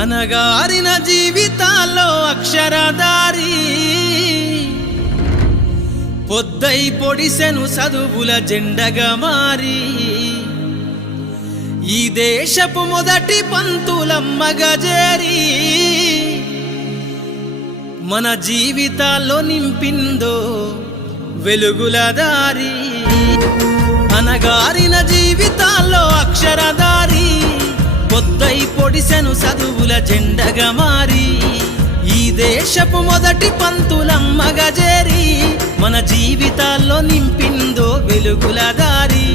అనగారిన జీవితాల్లో అక్షరదారి పొద్దై పొడిసెను చదువుల జెండగా మారి ఈ దేశపు మొదటి పంతులమ్మగా చేరి మన జీవితాల్లో నింపిందో వెలుగుల దారి అనగారిన జీవితాల్లో అక్షరదారి పొద్దై పొడిసెను చదువుల జెండగా మారి ఈ దేశపు మొదటి పంతులమ్మగా చేరి మన జీవితాల్లో నింపిందో వెలుగుల దారి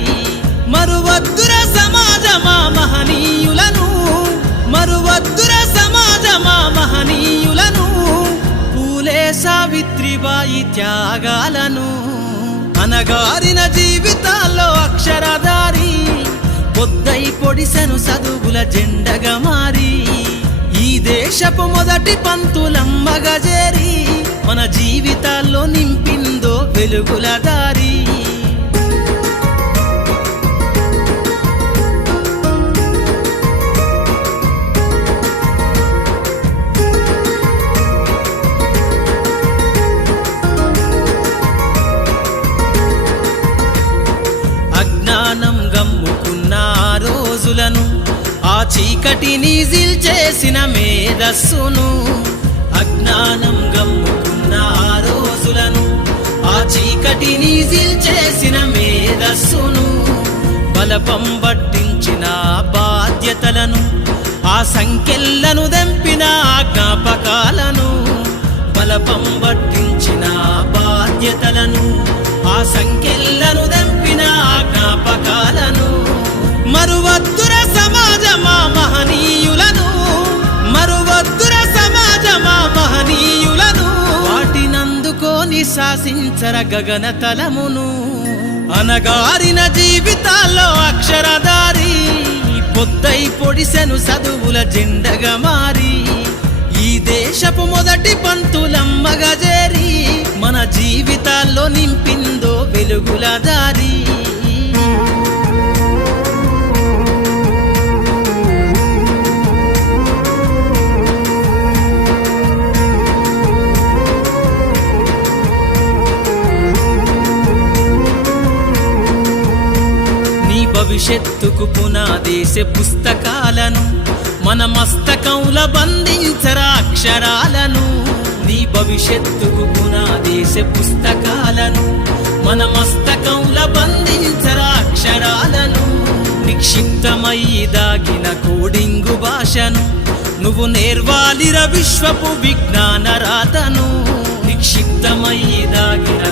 మరువద్దుర సమాజమా మహనీయులను మరువద్దుర సమాజమా మహనీయులను పూలే సావిత్రిబాయి త్యాగాలను అనగారిన జీవితాల్లో అక్షరదారి పొద్దై పొడిసెను చదువుల జెండగా మారి ఈ దేశపు మొదటి పంతులమ్మగా చేరి మన జీవితాల్లో నింపిందో వెలుగుల దారి అజ్ఞానం గమ్ముకున్న రోజులను ఆ చీకటిని చేసిన మేధస్సును అజ్ఞానం గమ్ముకున్న రోజులను ఆ చీకటిని చేసిన మేధస్సును బలపం పట్టించిన బాధ్యతలను ఆ సంఖ్యలను దెంపిన జ్ఞాపకాలను బలపం పట్టించిన బాధ్యతలను ఆ సంఖ్యలను దెంపిన జ్ఞాపకాలను మరువద్దుర సమాజమా మహనీయులను మరువద్దుర సమాజమా మహనీయులను వాటినందుకోని శాసించర గగన తలమును అనగారిన జీవితాల్లో అక్షరదారి పొద్దై పొడిసెను చదువుల జెండగా మారి ఈ దేశపు మొదటి పంతులమ్మగా చేరి మన జీవితాల్లో నింపిందో వెలుగుల దారి భవిష్యత్తుకు పునాదేసే పుస్తకాలను మన మస్తకంలో బంధించరా అక్షరాలను నీ భవిష్యత్తుకు పునాదేసే పుస్తకాలను మన మస్తకంలో బంధించరా అక్షరాలను నిక్షిప్తమై దాగిన కోడింగు భాషను నువ్వు నేర్వాలిర విశ్వపు విజ్ఞాన రాతను నిక్షిప్తమై దాగిన